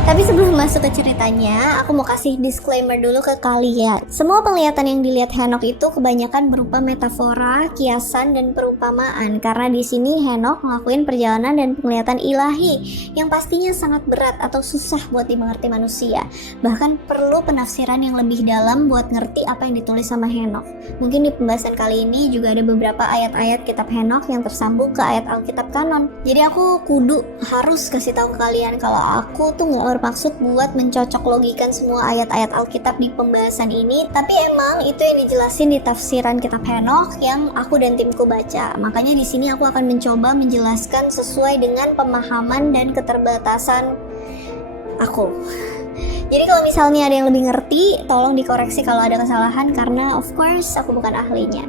Tapi sebelum masuk ke ceritanya, aku mau kasih disclaimer dulu ke kalian. Semua penglihatan yang dilihat Henokh itu kebanyakan berupa metafora, kiasan, dan perumpamaan. Karena di sini Henokh ngelakuin perjalanan dan penglihatan ilahi yang pastinya sangat berat atau susah buat dimengerti manusia. Bahkan perlu penafsiran yang lebih dalam buat ngerti apa yang ditulis sama Henokh. Mungkin di pembahasan kali ini juga ada beberapa ayat-ayat kitab Henokh yang tersambung ke ayat Alkitab kanon. Jadi aku kudu harus kasih tahu ke kalian kalau aku tuh nggak bermaksud buat mencocok logikan semua ayat-ayat Alkitab di pembahasan ini, tapi emang itu yang dijelasin di tafsiran kitab Henokh yang aku dan timku baca. Makanya di sini aku akan mencoba menjelaskan sesuai dengan pemahaman dan keterbatasan aku. Jadi kalau misalnya ada yang lebih ngerti, tolong dikoreksi kalau ada kesalahan karena of course aku bukan ahlinya.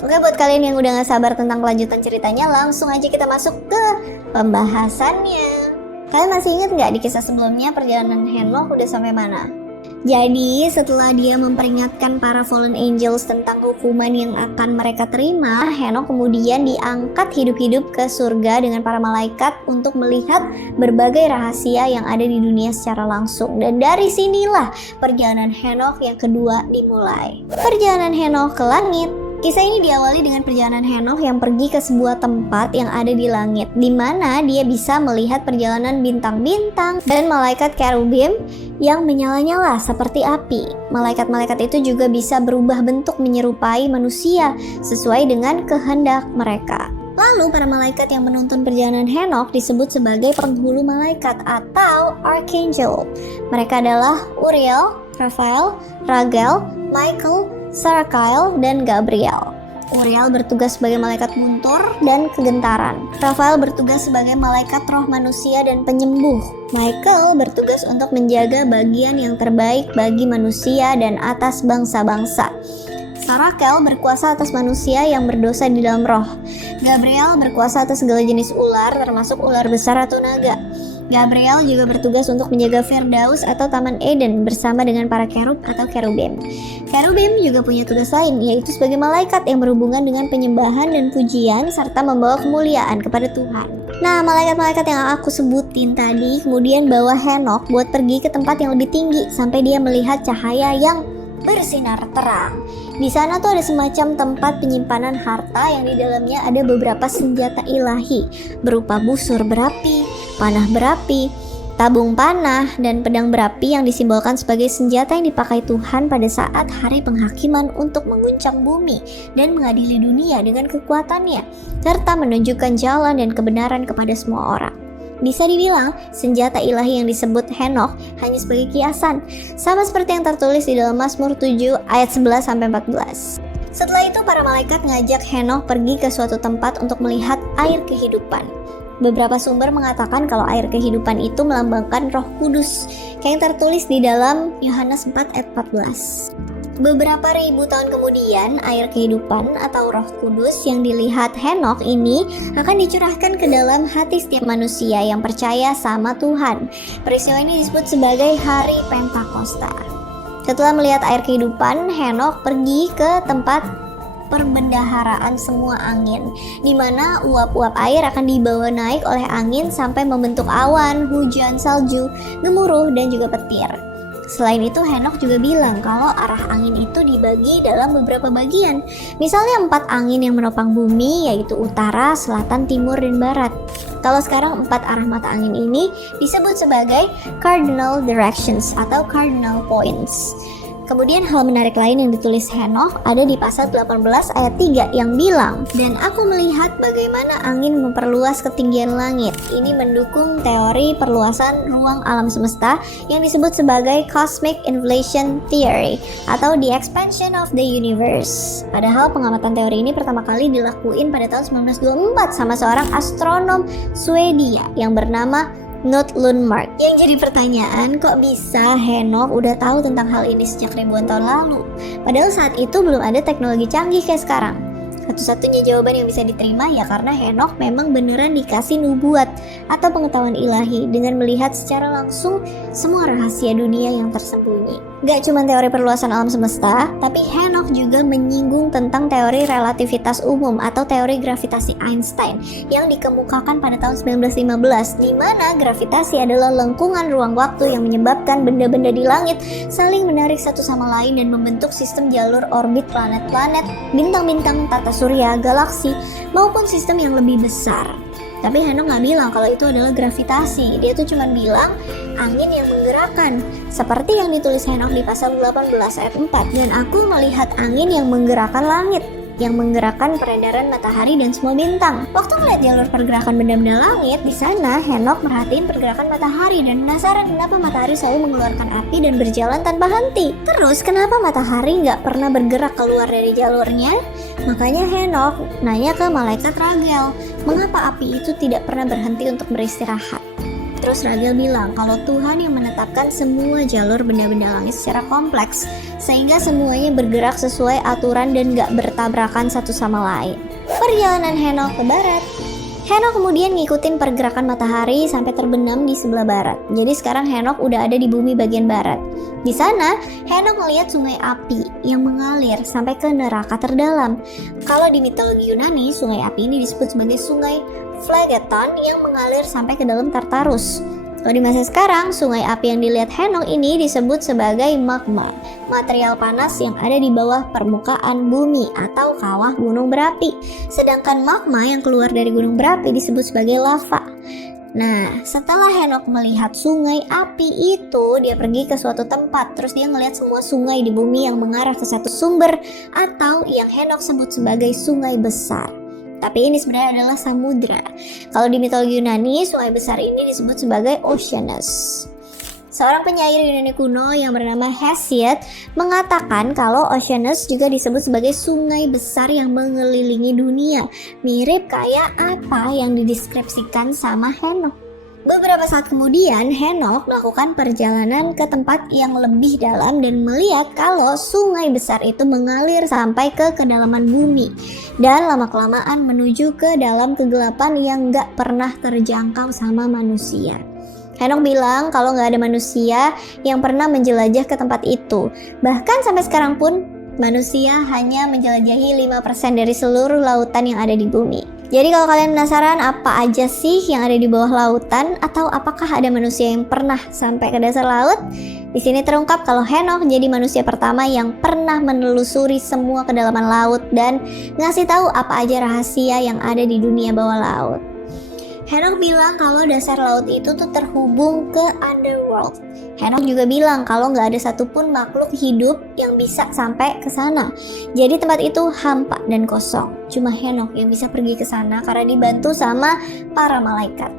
Oke, buat kalian yang udah gak sabar tentang kelanjutan ceritanya, langsung aja kita masuk ke pembahasannya. Kalian masih ingat gak di kisah sebelumnya perjalanan Henokh udah sampai mana? Jadi setelah dia memperingatkan para fallen angels tentang hukuman yang akan mereka terima, Henokh kemudian diangkat hidup-hidup ke surga dengan para malaikat untuk melihat berbagai rahasia yang ada di dunia secara langsung. Dan dari sinilah perjalanan Henokh yang kedua dimulai. Perjalanan Henokh ke langit. Kisah ini diawali dengan perjalanan Henokh yang pergi ke sebuah tempat yang ada di langit, di mana dia bisa melihat perjalanan bintang-bintang dan malaikat kerubim yang menyala-nyala seperti api. Malaikat-malaikat itu juga bisa berubah bentuk menyerupai manusia sesuai dengan kehendak mereka. Lalu para malaikat yang menuntun perjalanan Henokh disebut sebagai penghulu malaikat atau archangel. Mereka adalah Uriel, Raphael, Raguel, Michael, Sarakiel, dan Gabriel. Uriel bertugas sebagai malaikat guntur dan kegentaran. Raphael bertugas sebagai malaikat roh manusia dan penyembuh. Michael bertugas untuk menjaga bagian yang terbaik bagi manusia dan atas bangsa-bangsa. Sarakiel berkuasa atas manusia yang berdosa di dalam roh. Gabriel berkuasa atas segala jenis ular, termasuk ular besar atau naga. Gabriel juga bertugas untuk menjaga Firdaus atau Taman Eden bersama dengan para kerub atau kerubim. Kerubim juga punya tugas lain, yaitu sebagai malaikat yang berhubungan dengan penyembahan dan pujian serta membawa kemuliaan kepada Tuhan. Nah, malaikat-malaikat yang aku sebutin tadi kemudian bawa Henokh buat pergi ke tempat yang lebih tinggi sampai dia melihat cahaya yang bersinar terang. Di sana tuh ada semacam tempat penyimpanan harta yang di dalamnya ada beberapa senjata ilahi berupa busur berapi, panah berapi, tabung panah, dan pedang berapi yang disimbolkan sebagai senjata yang dipakai Tuhan pada saat hari penghakiman untuk mengguncang bumi dan mengadili dunia dengan kekuatannya, serta menunjukkan jalan dan kebenaran kepada semua orang. Bisa dibilang, senjata ilahi yang disebut Henokh hanya sebagai kiasan, sama seperti yang tertulis di dalam Mazmur 7 ayat 11-14. Setelah itu para malaikat ngajak Henokh pergi ke suatu tempat untuk melihat air kehidupan. Beberapa sumber mengatakan kalau air kehidupan itu melambangkan Roh Kudus, yang tertulis di dalam Yohanes 4 ayat 14. Beberapa ribu tahun kemudian, air kehidupan atau Roh Kudus yang dilihat Henokh ini akan dicurahkan ke dalam hati setiap manusia yang percaya sama Tuhan. Peristiwa ini disebut sebagai Hari Pentakosta. Setelah melihat air kehidupan, Henokh pergi ke tempat perbendaharaan semua angin, di mana uap-uap air akan dibawa naik oleh angin sampai membentuk awan, hujan, salju, gemuruh, dan juga petir. Selain itu, Henokh juga bilang kalau arah angin itu dibagi dalam beberapa bagian. Misalnya 4 angin yang menopang bumi, yaitu utara, selatan, timur, dan barat. Kalau sekarang 4 arah mata angin ini disebut sebagai cardinal directions atau cardinal points. Kemudian hal menarik lain yang ditulis Henokh ada di pasal 18 ayat 3 yang bilang, "Dan aku melihat bagaimana angin memperluas ketinggian langit." Ini mendukung teori perluasan ruang alam semesta yang disebut sebagai Cosmic Inflation Theory atau the expansion of the universe. Padahal pengamatan teori ini pertama kali dilakuin pada tahun 1924 sama seorang astronom Swedia yang bernama Knut Lundmark. Yang jadi pertanyaan, kok bisa Henokh udah tahu tentang hal ini sejak ribuan tahun lalu? Padahal saat itu belum ada teknologi canggih kayak sekarang. Satu-satunya jawaban yang bisa diterima ya karena Henokh memang beneran dikasih nubuat atau pengetahuan ilahi dengan melihat secara langsung semua rahasia dunia yang tersembunyi. Gak cuma teori perluasan alam semesta, tapi Henoch juga menyinggung tentang teori relativitas umum atau teori gravitasi Einstein yang dikemukakan pada tahun 1915, di mana gravitasi adalah lengkungan ruang waktu yang menyebabkan benda-benda di langit saling menarik satu sama lain dan membentuk sistem jalur orbit planet-planet, bintang-bintang, tata surya, galaksi, maupun sistem yang lebih besar. Tapi Henoch nggak bilang kalau itu adalah gravitasi, dia tuh cuma bilang angin yang menggerakkan, seperti yang ditulis Henoch di pasal 18 ayat 4. Dan aku melihat angin yang menggerakkan langit, yang menggerakkan peredaran matahari dan semua bintang. Waktu melihat jalur pergerakan benda-benda langit, di sana Henoch merhatiin pergerakan matahari dan penasaran kenapa matahari selalu mengeluarkan api dan berjalan tanpa henti. Terus kenapa matahari nggak pernah bergerak keluar dari jalurnya? Makanya Henoch nanya ke malaikat Raguel, mengapa api itu tidak pernah berhenti untuk beristirahat? Terus Raguel bilang kalau Tuhan yang menetapkan semua jalur benda-benda langit secara kompleks, sehingga semuanya bergerak sesuai aturan dan gak bertabrakan satu sama lain. Perjalanan Henoch ke barat. Henoch kemudian ngikutin pergerakan matahari sampai terbenam di sebelah barat. Jadi sekarang Henoch udah ada di bumi bagian barat. Di sana, Henoch melihat sungai api yang mengalir sampai ke neraka terdalam. Kalau di mitologi Yunani, sungai api ini disebut sebagai sungai Phlegethon yang mengalir sampai ke dalam Tartarus. Kalau di masa sekarang, sungai api yang dilihat Henoch ini disebut sebagai magma, material panas yang ada di bawah permukaan bumi atau kawah gunung berapi. Sedangkan magma yang keluar dari gunung berapi disebut sebagai lava. Nah, setelah Henoch melihat sungai api itu, dia pergi ke suatu tempat. Terus dia melihat semua sungai di bumi yang mengarah ke satu sumber atau yang Henoch sebut sebagai sungai besar. Tapi ini sebenarnya adalah samudra. Kalau di mitologi Yunani, sungai besar ini disebut sebagai Oceanus. Seorang penyair Yunani kuno yang bernama Hesiod mengatakan kalau Oceanus juga disebut sebagai sungai besar yang mengelilingi dunia. Mirip kayak apa yang dideskripsikan sama Henoch. Beberapa saat kemudian, Henoch melakukan perjalanan ke tempat yang lebih dalam dan melihat kalau sungai besar itu mengalir sampai ke kedalaman bumi dan lama-kelamaan menuju ke dalam kegelapan yang gak pernah terjangkau sama manusia. Henoch bilang kalau gak ada manusia yang pernah menjelajah ke tempat itu. Bahkan sampai sekarang pun, manusia hanya menjelajahi 5% dari seluruh lautan yang ada di bumi. Jadi kalau kalian penasaran apa aja sih yang ada di bawah lautan atau apakah ada manusia yang pernah sampai ke dasar laut? Di sini terungkap kalau Henoch jadi manusia pertama yang pernah menelusuri semua kedalaman laut dan ngasih tahu apa aja rahasia yang ada di dunia bawah laut. Henoch bilang kalau dasar laut itu tuh terhubung ke underworld. Henoch juga bilang kalau nggak ada satupun makhluk hidup yang bisa sampai ke sana. Jadi tempat itu hampa dan kosong. Cuma Henoch yang bisa pergi ke sana karena dibantu sama para malaikat.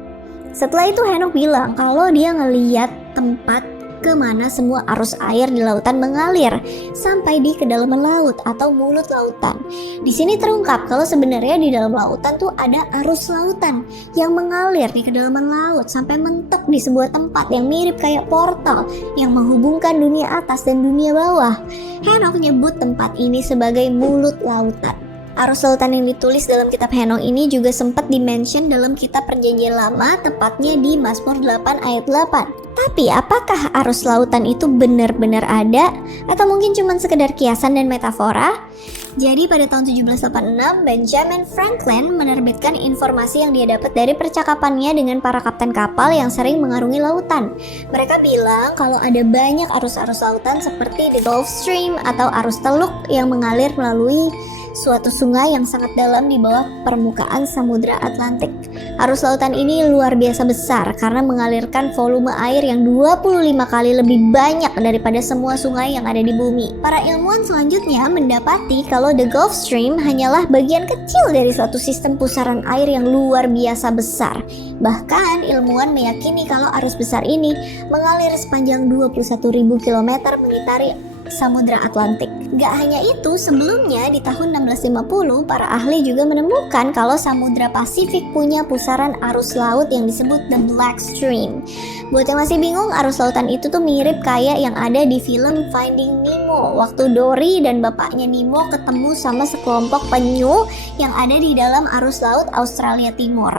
Setelah itu Henoch bilang kalau dia ngeliat tempat kemana semua arus air di lautan mengalir sampai di kedalaman laut atau mulut lautan. Di sini terungkap kalau sebenarnya di dalam lautan tuh ada arus lautan yang mengalir di kedalaman laut sampai mentok di sebuah tempat yang mirip kayak portal yang menghubungkan dunia atas dan dunia bawah. Henoch nyebut tempat ini sebagai mulut lautan. Arus lautan yang ditulis dalam kitab Henoch ini juga sempat dimention dalam kitab Perjanjian Lama, tepatnya di Mazmur 8 ayat 8. Tapi apakah arus lautan itu benar-benar ada? Atau mungkin cuma sekedar kiasan dan metafora? Jadi pada tahun 1786, Benjamin Franklin menerbitkan informasi yang dia dapat dari percakapannya dengan para kapten kapal yang sering mengarungi lautan. Mereka bilang kalau ada banyak arus-arus lautan seperti the Gulf Stream atau arus teluk yang mengalir melalui suatu sungai yang sangat dalam di bawah permukaan Samudra Atlantik. Arus lautan ini luar biasa besar karena mengalirkan volume air yang 25 kali lebih banyak daripada semua sungai yang ada di bumi. Para ilmuwan selanjutnya mendapati kalau the Gulf Stream hanyalah bagian kecil dari suatu sistem pusaran air yang luar biasa besar. Bahkan ilmuwan meyakini kalau arus besar ini mengalir sepanjang 21.000 km mengitari Samudra Atlantik. Gak hanya itu, sebelumnya di tahun 1650 para ahli juga menemukan kalau Samudra Pasifik punya pusaran arus laut yang disebut the Black Stream. Buat yang masih bingung, arus lautan itu tuh mirip kayak yang ada di film Finding Nemo, waktu Dory dan bapaknya Nemo ketemu sama sekelompok penyu yang ada di dalam arus laut Australia Timur.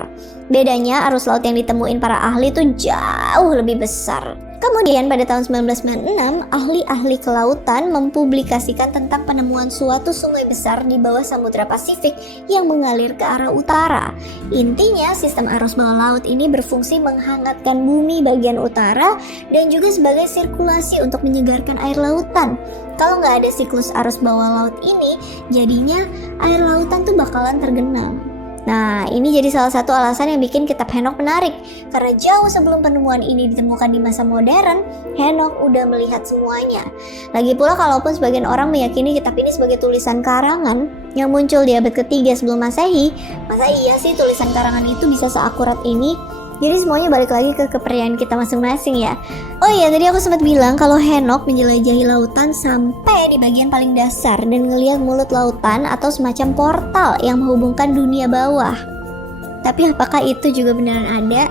Bedanya arus laut yang ditemuin para ahli tuh jauh lebih besar. Kemudian pada tahun 1996, ahli-ahli kelautan mempublikasikan tentang penemuan suatu sungai besar di bawah Samudra Pasifik yang mengalir ke arah utara. Intinya, sistem arus bawah laut ini berfungsi menghangatkan bumi bagian utara dan juga sebagai sirkulasi untuk menyegarkan air lautan. Kalau nggak ada siklus arus bawah laut ini, jadinya air lautan tuh bakalan tergenang. Nah, ini jadi salah satu alasan yang bikin kitab Henokh menarik. Karena jauh sebelum penemuan ini ditemukan di masa modern, Henokh udah melihat semuanya. Lagi pula, kalaupun sebagian orang meyakini kitab ini sebagai tulisan karangan yang muncul di abad ketiga sebelum Masehi, masa iya sih tulisan karangan itu bisa seakurat ini? Jadi semuanya balik lagi ke kepercayaan kita masing-masing ya. Oh iya, tadi aku sempat bilang kalau Henokh menjelajahi lautan sampai di bagian paling dasar dan ngelihat mulut lautan atau semacam portal yang menghubungkan dunia bawah. Tapi apakah itu juga beneran ada?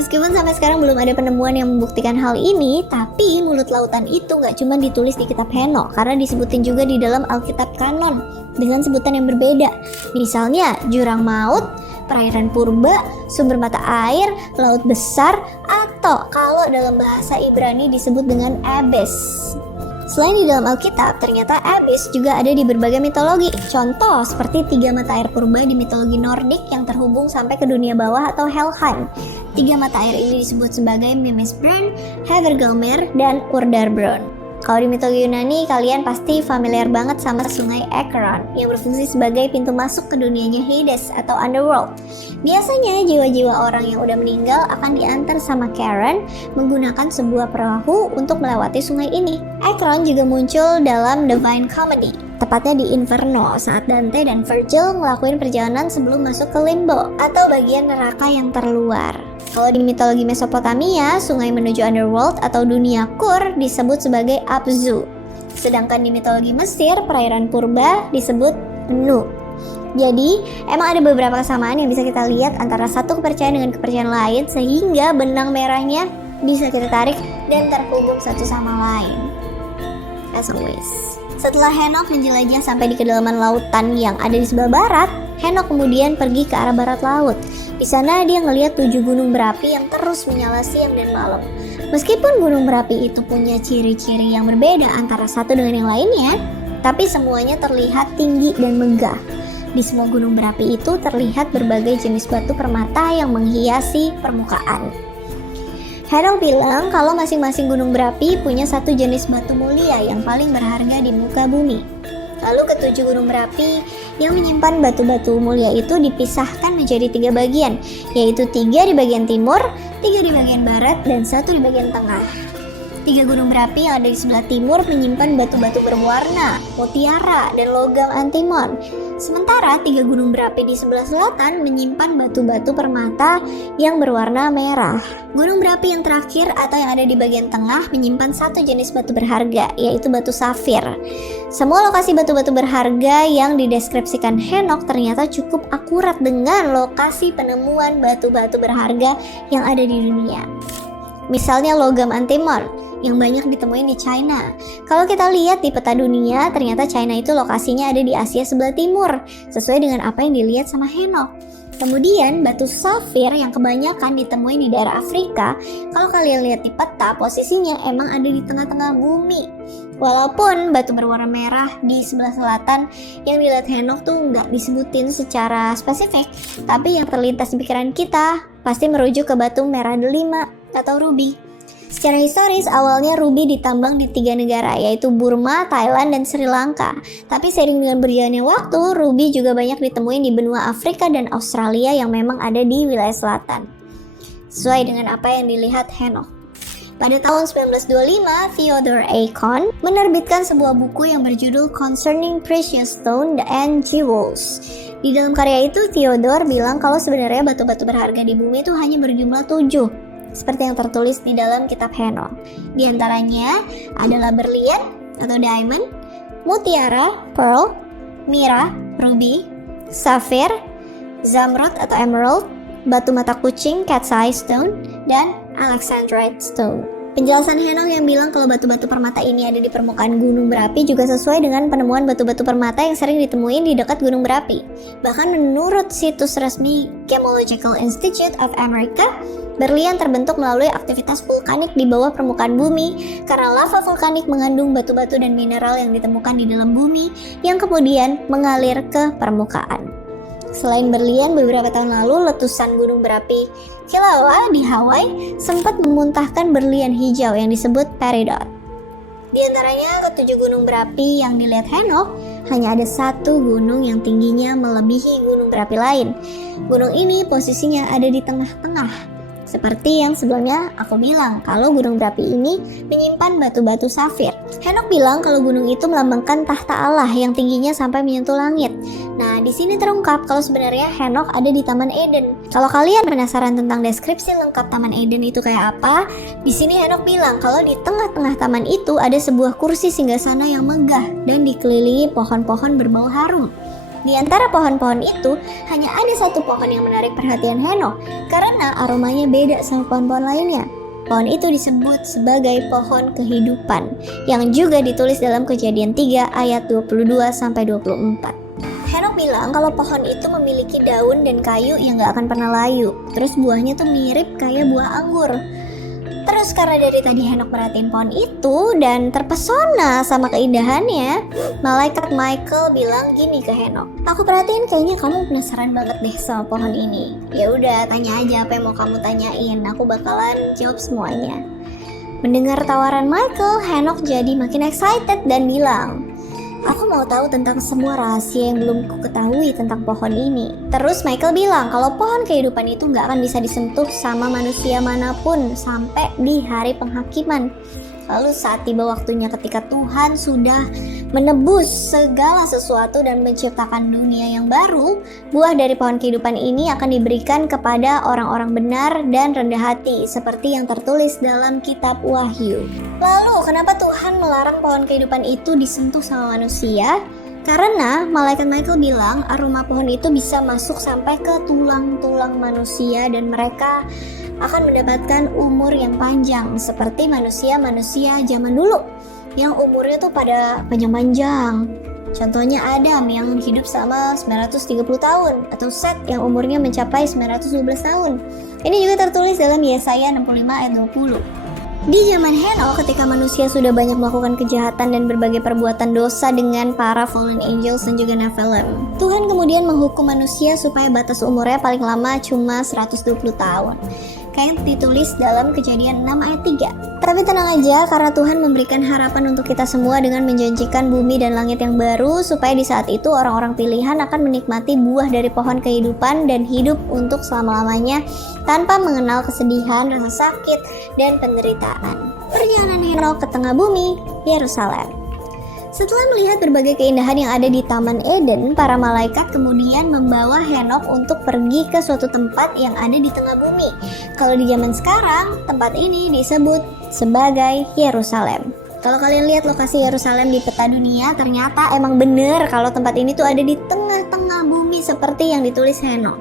Meskipun sampai sekarang belum ada penemuan yang membuktikan hal ini, tapi mulut lautan itu nggak cuma ditulis di kitab Henokh, karena disebutin juga di dalam Alkitab Kanon dengan sebutan yang berbeda. Misalnya jurang maut, perairan purba, sumber mata air, laut besar, atau kalau dalam bahasa Ibrani disebut dengan Abyss. Selain di dalam Alkitab, ternyata Abyss juga ada di berbagai mitologi. Contoh seperti 3 mata air purba di mitologi Nordik yang terhubung sampai ke dunia bawah atau Helheim. 3 mata air ini disebut sebagai Mimesbren, Havergalmer, dan Urdarbron. Kalau di mitologi Yunani, kalian pasti familiar banget sama sungai Acheron yang berfungsi sebagai pintu masuk ke dunianya Hades atau Underworld. Biasanya jiwa-jiwa orang yang udah meninggal akan diantar sama Charon menggunakan sebuah perahu untuk melewati sungai ini. Acheron juga muncul dalam Divine Comedy, tepatnya di Inferno saat Dante dan Virgil ngelakuin perjalanan sebelum masuk ke Limbo atau bagian neraka yang terluar. Kalau di mitologi Mesopotamia, sungai menuju Underworld atau dunia Kur disebut sebagai Apsu. Sedangkan di mitologi Mesir, perairan purba disebut Nu. Jadi, emang ada beberapa kesamaan yang bisa kita lihat antara satu kepercayaan dengan kepercayaan lain, sehingga benang merahnya bisa kita tarik dan terhubung satu sama lain. As always. Setelah Henokh menjelajah sampai di kedalaman lautan yang ada di sebelah barat, Henokh kemudian pergi ke arah barat laut. Di sana dia ngelihat 7 gunung berapi yang terus menyala siang dan malam. Meskipun gunung berapi itu punya ciri-ciri yang berbeda antara satu dengan yang lainnya, tapi semuanya terlihat tinggi dan megah. Di semua gunung berapi itu terlihat berbagai jenis batu permata yang menghiasi permukaan. Henokh bilang kalau masing-masing gunung berapi punya satu jenis batu mulia yang paling berharga di muka bumi. Lalu ketujuh gunung berapi yang menyimpan batu-batu mulia itu dipisahkan menjadi 3 bagian, yaitu 3 di bagian timur, 3 di bagian barat, dan 1 di bagian tengah. 3 gunung berapi yang ada di sebelah timur menyimpan batu-batu berwarna, mutiara, dan logam antimon. Sementara 3 gunung berapi di sebelah selatan menyimpan batu-batu permata yang berwarna merah. Gunung berapi yang terakhir atau yang ada di bagian tengah menyimpan satu jenis batu berharga, yaitu batu safir. Semua lokasi batu-batu berharga yang dideskripsikan Henokh ternyata cukup akurat dengan lokasi penemuan batu-batu berharga yang ada di dunia. Misalnya logam antimon yang banyak ditemuin di China. Kalau kita lihat di peta dunia, ternyata China itu lokasinya ada di Asia sebelah timur, sesuai dengan apa yang dilihat sama Henokh. Kemudian batu safir yang kebanyakan ditemuin di daerah Afrika, kalau kalian lihat di peta, posisinya emang ada di tengah-tengah bumi. Walaupun batu berwarna merah di sebelah selatan yang dilihat Henokh tuh nggak disebutin secara spesifik, tapi yang terlintas di pikiran kita pasti merujuk ke batu merah delima atau ruby. Secara historis, awalnya ruby ditambang di 3 negara, yaitu Burma, Thailand, dan Sri Lanka. Tapi seiring dengan berjalannya waktu, ruby juga banyak ditemuin di benua Afrika dan Australia yang memang ada di wilayah selatan. Sesuai dengan apa yang dilihat Henokh. Pada tahun 1925, Theodore Acon menerbitkan sebuah buku yang berjudul Concerning Precious Stone and Jewels. Di dalam karya itu, Theodore bilang kalau sebenarnya batu-batu berharga di bumi itu hanya berjumlah 7. Seperti yang tertulis di dalam kitab Henokh. Di antaranya adalah berlian atau diamond, mutiara, pearl, mira, ruby, safir, zamrud atau emerald, batu mata kucing, cat's eye stone, dan alexandrite stone. Penjelasan Henokh yang bilang kalau batu-batu permata ini ada di permukaan gunung berapi juga sesuai dengan penemuan batu-batu permata yang sering ditemuin di dekat gunung berapi. Bahkan menurut situs resmi Geological Institute of America, berlian terbentuk melalui aktivitas vulkanik di bawah permukaan bumi karena lava vulkanik mengandung batu-batu dan mineral yang ditemukan di dalam bumi yang kemudian mengalir ke permukaan. Selain berlian, beberapa tahun lalu letusan gunung berapi Kilauea di Hawaii sempat memuntahkan berlian hijau yang disebut peridot. Di antaranya ketujuh gunung berapi yang dilihat Henokh, hanya ada satu gunung yang tingginya melebihi gunung berapi lain. Gunung ini posisinya ada di tengah-tengah. Seperti yang sebelumnya aku bilang, kalau gunung berapi ini menyimpan batu-batu safir. Henokh bilang kalau gunung itu melambangkan tahta Allah yang tingginya sampai menyentuh langit. Nah, di sini terungkap kalau sebenarnya Henokh ada di Taman Eden. Kalau kalian penasaran tentang deskripsi lengkap Taman Eden itu kayak apa, di sini Henokh bilang kalau di tengah-tengah taman itu ada sebuah kursi singgasana yang megah dan dikelilingi pohon-pohon berbau harum. Di antara pohon-pohon itu, hanya ada satu pohon yang menarik perhatian Henokh karena aromanya beda sama pohon-pohon lainnya. Pohon itu disebut sebagai pohon kehidupan, yang juga ditulis dalam Kejadian 3 ayat 22-24. Henokh bilang kalau pohon itu memiliki daun dan kayu yang gak akan pernah layu. Terus buahnya tuh mirip kayak buah anggur. Terus karena dari tadi Henokh merhatiin pohon itu dan terpesona sama keindahannya, malaikat Michael bilang gini ke Henokh, "Aku perhatiin kayaknya kamu penasaran banget deh sama pohon ini. Ya udah, tanya aja apa yang mau kamu tanyain. Aku bakalan jawab semuanya." Mendengar tawaran Michael, Henokh jadi makin excited dan bilang, "Aku mau tahu tentang semua rahasia yang belum ku ketahui tentang pohon ini." Terus Michael bilang kalau pohon kehidupan itu nggak akan bisa disentuh sama manusia manapun sampai di hari penghakiman. Lalu saat tiba waktunya ketika Tuhan sudah menebus segala sesuatu dan menciptakan dunia yang baru, buah dari pohon kehidupan ini akan diberikan kepada orang-orang benar dan rendah hati, seperti yang tertulis dalam kitab Wahyu. Lalu kenapa Tuhan melarang pohon kehidupan itu disentuh sama manusia? Karena malaikat Michael bilang aroma pohon itu bisa masuk sampai ke tulang-tulang manusia dan mereka akan mendapatkan umur yang panjang seperti manusia-manusia zaman dulu yang umurnya tuh pada panjang-panjang. Contohnya Adam yang hidup selama 930 tahun atau Set yang umurnya mencapai 912 tahun. Ini juga tertulis dalam Yesaya 65 ayat 20. Di zaman Henokh, ketika manusia sudah banyak melakukan kejahatan dan berbagai perbuatan dosa dengan para fallen angels dan juga Nephilim, Tuhan kemudian menghukum manusia supaya batas umurnya paling lama cuma 120 tahun. Kayak ditulis dalam Kejadian 6 ayat 3. Tapi tenang aja, karena Tuhan memberikan harapan untuk kita semua dengan menjanjikan bumi dan langit yang baru, supaya di saat itu orang-orang pilihan akan menikmati buah dari pohon kehidupan dan hidup untuk selama-lamanya tanpa mengenal kesedihan, rasa sakit, dan penderitaan. Perjalanan Henokh ke tengah bumi, Yerusalem. Setelah melihat berbagai keindahan yang ada di Taman Eden, para malaikat kemudian membawa Henokh untuk pergi ke suatu tempat yang ada di tengah bumi. Kalau di zaman sekarang, tempat ini disebut sebagai Yerusalem. Kalau kalian lihat lokasi Yerusalem di peta dunia, ternyata emang bener kalau tempat ini tuh ada di tengah-tengah bumi seperti yang ditulis Henokh.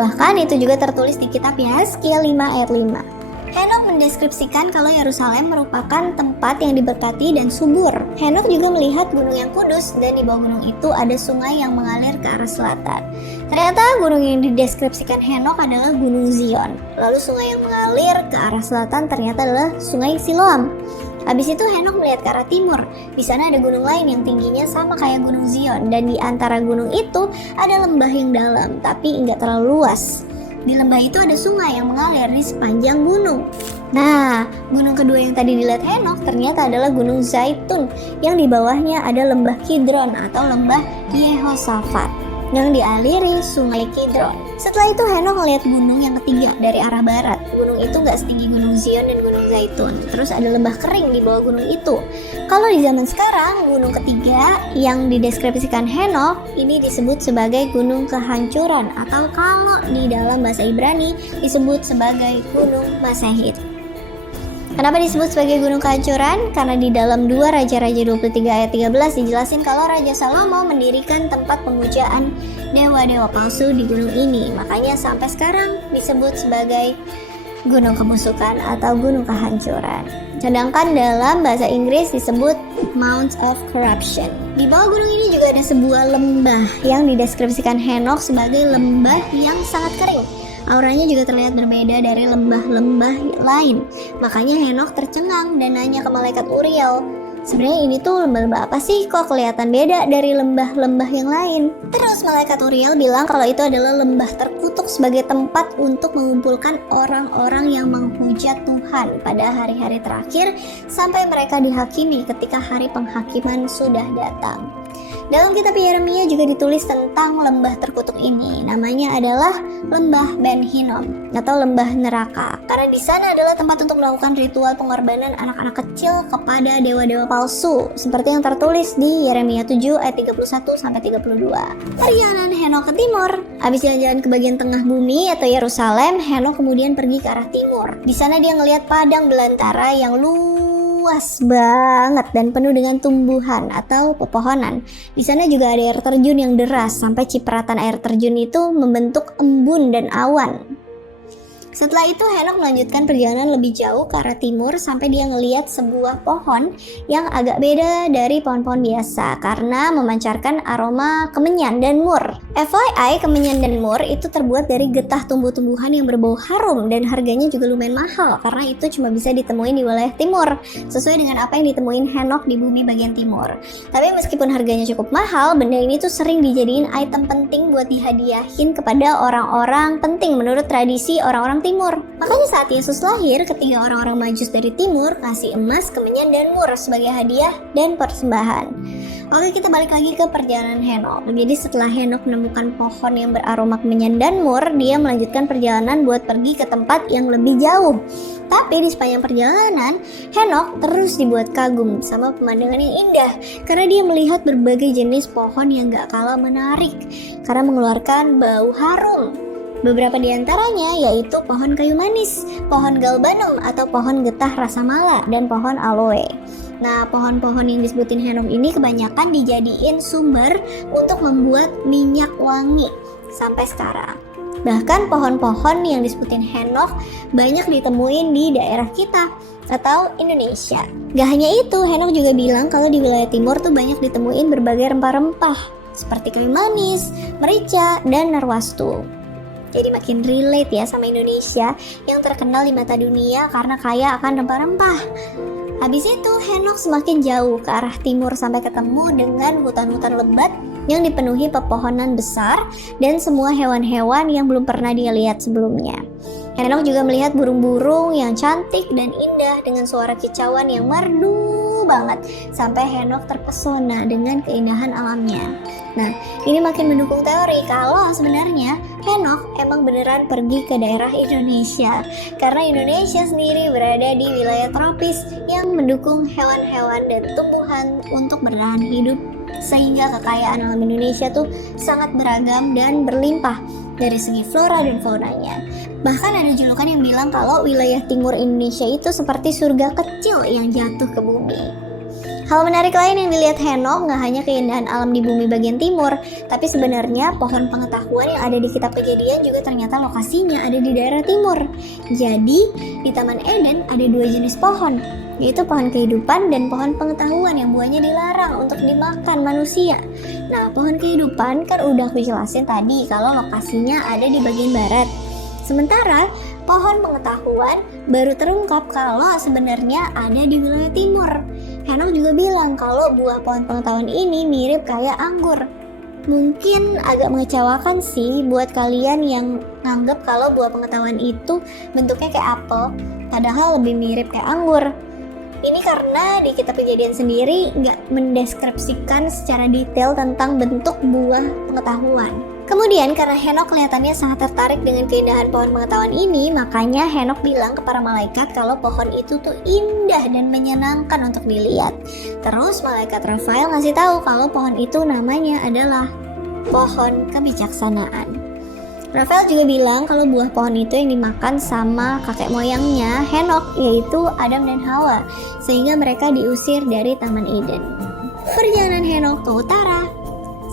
Bahkan itu juga tertulis di kitab Yehezkiel 5 ayat 5. Henokh mendeskripsikan kalau Yerusalem merupakan tempat yang diberkati dan subur. Henokh juga melihat gunung yang kudus dan di bawah gunung itu ada sungai yang mengalir ke arah selatan. Ternyata gunung yang dideskripsikan Henokh adalah Gunung Zion. Lalu sungai yang mengalir ke arah selatan ternyata adalah Sungai Siloam. Habis itu Henokh melihat ke arah timur. Di sana ada gunung lain yang tingginya sama kayak Gunung Zion dan di antara gunung itu ada lembah yang dalam tapi nggak terlalu luas. Di lembah itu ada sungai yang mengalir di sepanjang gunung. Nah, gunung kedua yang tadi dilihat Henokh ternyata adalah Gunung Zaitun yang di bawahnya ada lembah Kidron atau lembah Yehosafat yang dialiri sungai Kidron. Setelah itu Henokh melihat gunung yang ketiga dari arah barat. Gunung itu nggak setinggi Gunung Zion dan Gunung Zaitun. Terus ada lembah kering di bawah gunung itu. Kalau di zaman sekarang, gunung ketiga yang dideskripsikan Henokh ini disebut sebagai Gunung Kehancuran atau kalau di dalam bahasa Ibrani disebut sebagai Gunung Masehit. Kenapa disebut sebagai gunung kehancuran? Karena di dalam 2 Raja-Raja 23 ayat 13 dijelasin kalau Raja Salomo mendirikan tempat pemujaan dewa-dewa palsu di gunung ini. Makanya sampai sekarang disebut sebagai gunung kebusukan atau gunung kehancuran. Sedangkan dalam bahasa Inggris disebut Mount of Corruption. Di bawah gunung ini juga ada sebuah lembah yang dideskripsikan Henokh sebagai lembah yang sangat kering. Auranya juga terlihat berbeda dari lembah-lembah lain. Makanya Henokh tercengang dan nanya ke malaikat Uriel, sebenarnya ini tuh lembah-lembah apa sih, kok kelihatan beda dari lembah-lembah yang lain? Terus malaikat Uriel bilang kalau itu adalah lembah terkutuk sebagai tempat untuk mengumpulkan orang-orang yang menghujat Tuhan pada hari-hari terakhir sampai mereka dihakimi ketika hari penghakiman sudah datang. Dalam kitab Yeremia juga ditulis tentang lembah terkutuk ini. Namanya adalah lembah Ben Hinnom atau lembah neraka. Karena di sana adalah tempat untuk melakukan ritual pengorbanan anak-anak kecil kepada dewa-dewa palsu, seperti yang tertulis di Yeremia 7 ayat 31 sampai 32. Perjalanan Henokh ke timur. Habis jalan-jalan ke bagian tengah bumi atau Yerusalem, Henokh kemudian pergi ke arah timur. Di sana dia ngelihat padang belantara yang luas banget dan penuh dengan tumbuhan atau pepohonan. Di sana juga ada air terjun yang deras sampai cipratan air terjun itu membentuk embun dan awan. Setelah itu Henokh melanjutkan perjalanan lebih jauh ke arah timur sampai dia ngelihat sebuah pohon yang agak beda dari pohon-pohon biasa karena memancarkan aroma kemenyan dan mur. FYI, kemenyan dan mur itu terbuat dari getah tumbuh-tumbuhan yang berbau harum dan harganya juga lumayan mahal karena itu cuma bisa ditemuin di wilayah timur, sesuai dengan apa yang ditemuin Henokh di bumi bagian timur. Tapi meskipun harganya cukup mahal, benda ini tuh sering dijadiin item penting buat dihadiahin kepada orang-orang penting menurut tradisi orang-orang timur. Makanya saat Yesus lahir, ketiga orang-orang Majus dari timur kasih emas, kemenyan, dan mur sebagai hadiah dan persembahan. Oke, kita balik lagi ke perjalanan Henokh. Jadi setelah Henokh menemukan pohon yang beraroma kemenyan dan mur, dia melanjutkan perjalanan buat pergi ke tempat yang lebih jauh. Tapi di sepanjang perjalanan, Henokh terus dibuat kagum sama pemandangan yang indah karena dia melihat berbagai jenis pohon yang gak kalah menarik karena mengeluarkan bau harum. Beberapa di antaranya yaitu pohon kayu manis, pohon galbanum atau pohon getah rasa mala, dan pohon aloe. Nah, pohon-pohon yang disebutin Henokh ini kebanyakan dijadiin sumber untuk membuat minyak wangi sampai sekarang. Bahkan pohon-pohon yang disebutin Henokh banyak ditemuin di daerah kita atau Indonesia. Gak hanya itu, Henokh juga bilang kalau di wilayah timur tuh banyak ditemuin berbagai rempah-rempah seperti kayu manis, merica, dan narwastu. Jadi makin relate ya sama Indonesia yang terkenal di mata dunia karena kaya akan rempah-rempah. Habis itu Henokh semakin jauh ke arah timur sampai ketemu dengan hutan-hutan lebat yang dipenuhi pepohonan besar dan semua hewan-hewan yang belum pernah dia lihat sebelumnya. Henokh juga melihat burung-burung yang cantik dan indah dengan suara kicauan yang merdu banget sampai Henokh terpesona dengan keindahan alamnya. Nah, ini makin mendukung teori kalau sebenarnya Henokh emang beneran pergi ke daerah Indonesia karena Indonesia sendiri berada di wilayah tropis yang mendukung hewan-hewan dan tumbuhan untuk bertahan hidup sehingga kekayaan alam Indonesia tuh sangat beragam dan berlimpah dari segi flora dan faunanya. Bahkan ada julukan yang bilang kalau wilayah timur Indonesia itu seperti surga kecil yang jatuh ke bumi. Hal menarik lain yang dilihat Henokh gak hanya keindahan alam di bumi bagian timur, tapi sebenarnya pohon pengetahuan yang ada di kitab Kejadian juga ternyata lokasinya ada di daerah timur. Jadi di Taman Eden ada dua jenis pohon, yaitu pohon kehidupan dan pohon pengetahuan yang buahnya dilarang untuk dimakan manusia. Nah, pohon kehidupan kan udah aku jelasin tadi kalau lokasinya ada di bagian barat. Sementara pohon pengetahuan baru terungkap kalau sebenarnya ada di wilayah timur. Henokh juga bilang kalau buah pohon pengetahuan ini mirip kayak anggur. Mungkin agak mengecewakan sih buat kalian yang nganggep kalau buah pengetahuan itu bentuknya kayak apel, padahal lebih mirip kayak anggur. Ini karena di kitab Kejadian sendiri nggak mendeskripsikan secara detail tentang bentuk buah pengetahuan. Kemudian karena Henokh kelihatannya sangat tertarik dengan keindahan pohon pengetahuan ini, makanya Henokh bilang ke para malaikat kalau pohon itu tuh indah dan menyenangkan untuk dilihat. Terus malaikat Rafael ngasih tahu kalau pohon itu namanya adalah pohon kebijaksanaan. Rafael juga bilang kalau buah pohon itu yang dimakan sama kakek moyangnya Henokh, yaitu Adam dan Hawa, sehingga mereka diusir dari Taman Eden. Perjalanan Henokh ke utara.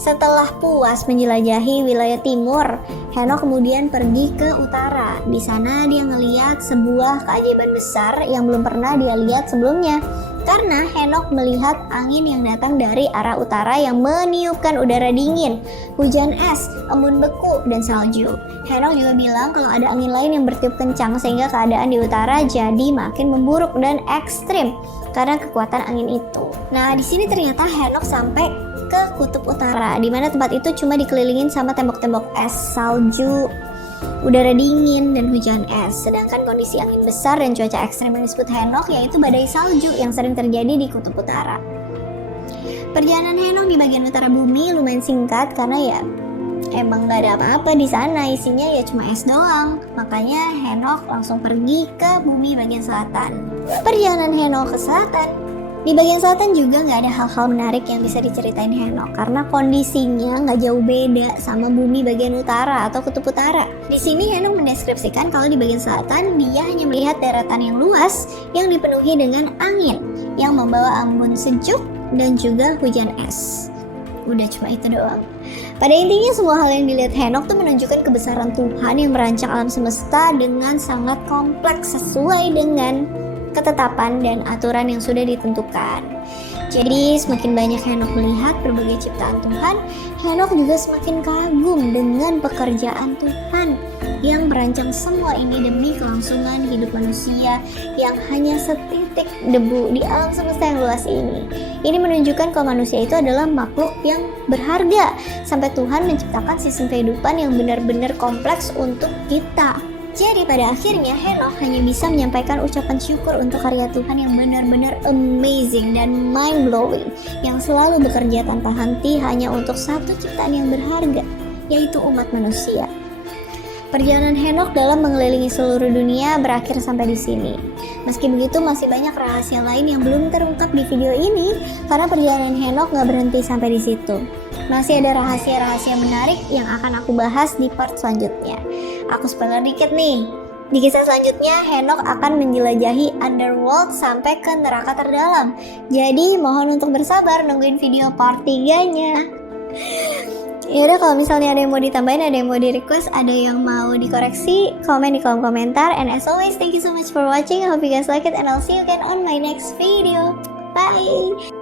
Setelah puas menjelajahi wilayah timur, Henokh kemudian pergi ke utara. Di sana dia ngeliat sebuah keajaiban besar yang belum pernah dia lihat sebelumnya. Karena Henokh melihat angin yang datang dari arah utara yang meniupkan udara dingin, hujan es, embun beku, dan salju. Henokh juga bilang kalau ada angin lain yang bertiup kencang sehingga keadaan di utara jadi makin memburuk dan ekstrim karena kekuatan angin itu. Nah, di sini ternyata Henokh sampai ke kutub utara, di mana tempat itu cuma dikelilingin sama tembok-tembok es, salju, udara dingin, dan hujan es. Sedangkan kondisi angin besar dan cuaca ekstrem yang disebut Henokh yaitu badai salju yang sering terjadi di kutub utara. Perjalanan Henokh di bagian utara bumi lumayan singkat karena ya emang gak ada apa-apa di sana, isinya ya cuma es doang. Makanya Henokh langsung pergi ke bumi bagian selatan. Perjalanan Henokh ke selatan. Di bagian selatan juga nggak ada hal-hal menarik yang bisa diceritain Henokh karena kondisinya nggak jauh beda sama bumi bagian utara atau kutub utara. Di sini Henokh mendeskripsikan kalau di bagian selatan dia hanya melihat daratan yang luas yang dipenuhi dengan angin yang membawa embun sejuk dan juga hujan es. Udah cuma itu doang. Pada intinya semua hal yang dilihat Henokh tuh menunjukkan kebesaran Tuhan yang merancang alam semesta dengan sangat kompleks sesuai dengan ketetapan dan aturan yang sudah ditentukan. Jadi semakin banyak Henokh melihat berbagai ciptaan Tuhan, Henokh juga semakin kagum dengan pekerjaan Tuhan yang merancang semua ini demi kelangsungan hidup manusia yang hanya setitik debu di alam semesta yang luas ini. Ini menunjukkan kalau manusia itu adalah makhluk yang berharga sampai Tuhan menciptakan sistem kehidupan yang benar-benar kompleks untuk kita. Jadi pada akhirnya Henokh hanya bisa menyampaikan ucapan syukur untuk karya Tuhan yang benar-benar amazing dan mind-blowing, yang selalu bekerja tanpa henti hanya untuk satu ciptaan yang berharga, yaitu umat manusia. Perjalanan Henokh dalam mengelilingi seluruh dunia berakhir sampai di sini. Meski begitu masih banyak rahasia lain yang belum terungkap di video ini karena perjalanan Henokh gak berhenti sampai di situ. Masih ada rahasia-rahasia menarik yang akan aku bahas di part selanjutnya. Aku spoiler dikit nih. Di kisah selanjutnya, Henokh akan menjelajahi underworld sampai ke neraka terdalam. Jadi mohon untuk bersabar nungguin video part 3-nya. Yaudah, kalau misalnya ada yang mau ditambahin, ada yang mau di request, ada yang mau dikoreksi, komen di kolom komentar. And as always, thank you so much for watching. I hope you guys like it and I'll see you again on my next video. Bye!